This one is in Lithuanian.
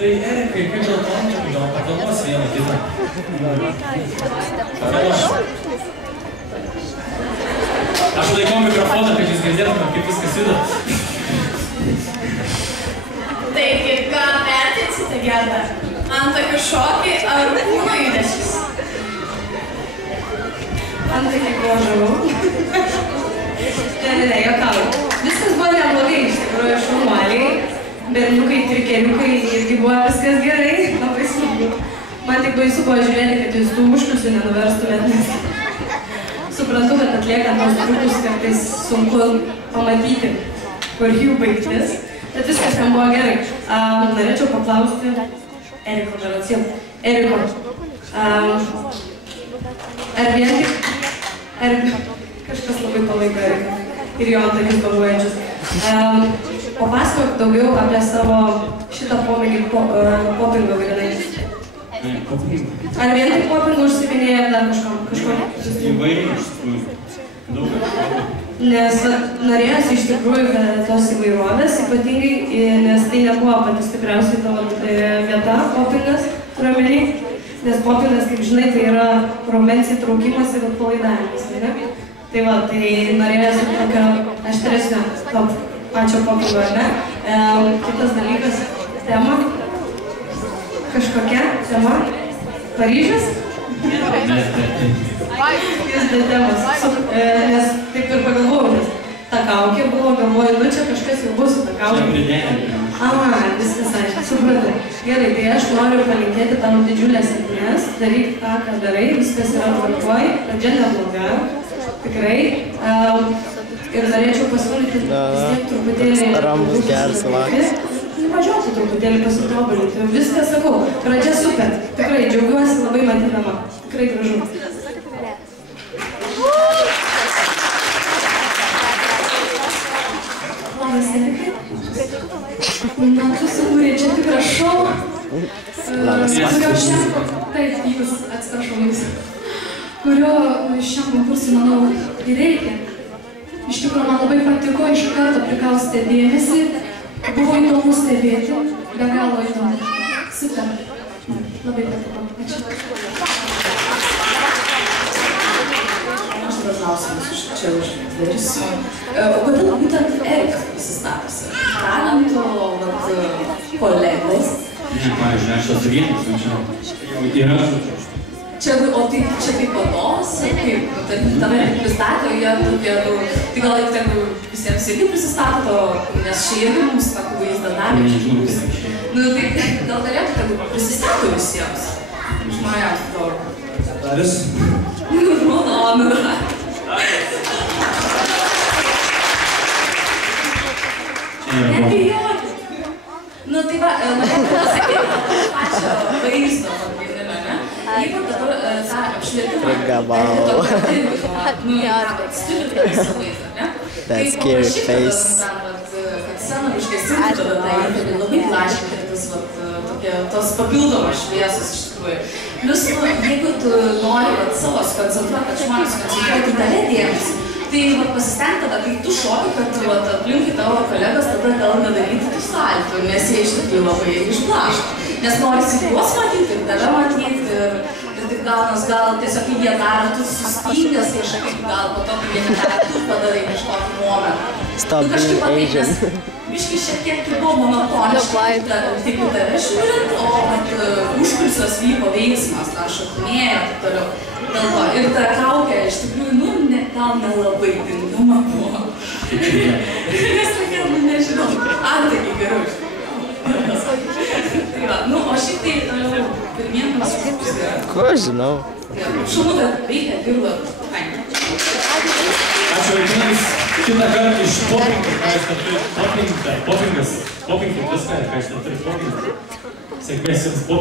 Tai Erikai, kaip dėl to, gal pakalbos vieną kitą? Pakalbos. Aš laikau mikrofoną, kad jūs girdėtume, kaip viskas juda. Taigi, ką vertinsite Gerda? Antakių šokį ar kūno judesius? Antakiai buvo žavu. Ne, juokauju. Viskas buvo neblogai, iš tikrųjų, šaunuoliai. Berniukai, trikeliukai, irgi buvo viskas gerai, labai smagu. Man tik baisu buvo žiūrėti, kad jūs tų užkusių nenuverstumėt, nes suprantu, kad atliekant tos triukus kartais sunku pamatyti, kur jų baigtis. Bet viskas ten buvo gerai. Norėčiau paklausti Eriko, Eriko, ar vien tik kažkas labai palaiko Eriką ir jo antakius babuojančius. Papasakok daugiau apie savo šitą pomėgį popingo grinai. Ar vien tik popingo užsiminėja dar kažko? Įvairiai iš tikrųjų. Daug. Nes norėjosi iš tikrųjų tos įvairovės, ypatingai, nes tai nebuvo pati stipriausiai tavo vieta, popingas, turiuomenį. Nes popingas, kaip žinai, tai yra raumens įtraukimas ir atpalaidavimas, ne? Tai va, tai norėjosi tokio aštresnio pačio popingo, ne? Kitas dalykas, tema. Kažkokia tema? Paryžius? Jis be temos. Nes taip ir pagalvojau, nes ta kaukė buvo, galvoju, nu čia kažkas jau bus su ta kaukė. Viskas aišku, supratau. Gerai, tai aš noriu palinkėti tavo didžiulės sėkmės, daryk tą, ką darai, viskas yra tvarkoj, pradžia nebloga, tikrai. Ir norėčiau pasiūlyti vis tiek truputėlį mažiausiai truputėlį pasitobulinti. Viską sakau, pradžia super, tikrai džiaugiuosi labai matydama, tikrai gražu. Labas, Erikai. Man susikūrė čia tikras šou. Taip, jūs, atsiprašau jūs. Kurio šiam konkursui, manau, ir reikia. Iš tikrųjų, man labai patiko, iš karto prikaustė dėmesį. Buvo įdomu stebėti, be galo įdomu. Super. Labai patiko. Ačiū. Aš tada klausimus čia uždarysiu. O kodėl būtent Erikas pasistatosi? Talento, kolegos? Ne, pavyzdžiui, aš esu vienas, jau yra. Čia, o tai čia kaip vadovas, kaip tame pristato, jie tokie, tai gal visiems irgi prisistato, nes čia irgi mums tokį vaizdą davė. Nu, tai gal galėtų, kad prisistato visiems. Žmonėms, daug. Daris? Malonu. Nebijoti. Nu, tai va, norėtų pasakyti pačio vaizdo pagrindinio, ne? Jeigu dabar tą apšvietimą stilių visą vaizdą, ne? Tai paprašyti, kad sceną užgesintų tada tą įpėdį labai plačiai, tos papildomos šviesos iš tikrųjų. Plius, jeigu tu nori savo skoncentruoti, kad žmonės koncentruoti tave dėmesį, tai pasisteng tada, kai tu šoki, kad aplinkui tavo kolegas tada gal nedaryti tų saltų, nes jie iš tikrųjų labai išblaško. Nes norisi juos matyti ir tave matyti ir taip gaunas, gal tiesiog jie daro, tu sustingęs kažkaip, gal po to, kai jie nedaro, tu padarai kažkokį momentą. Stop being Asian. Biškai šiek tiek tai buvo monotoniškai, tik tave žiūrint, o užkulisios vyko veiksmas, dar šokinėjo ir taip toliau. Dėl to ir ta kaukė iš tikrųjų, nu, gal nelabai tinkama buvo. Nes tokia, nu, nežinau, antakiai geriau iš tikrųjų. Tai va, nu, o šiaip tai toliau pirmienas užkulisios yra. Ko žinau? Šaunu, kad veikia, dirba, fainai. Ačiū vaikinams, kitą kartą iš popingo, ką jūs neturite popingas, popingai viską, ką jūs neturite popingas. Sėkmės jums popingas.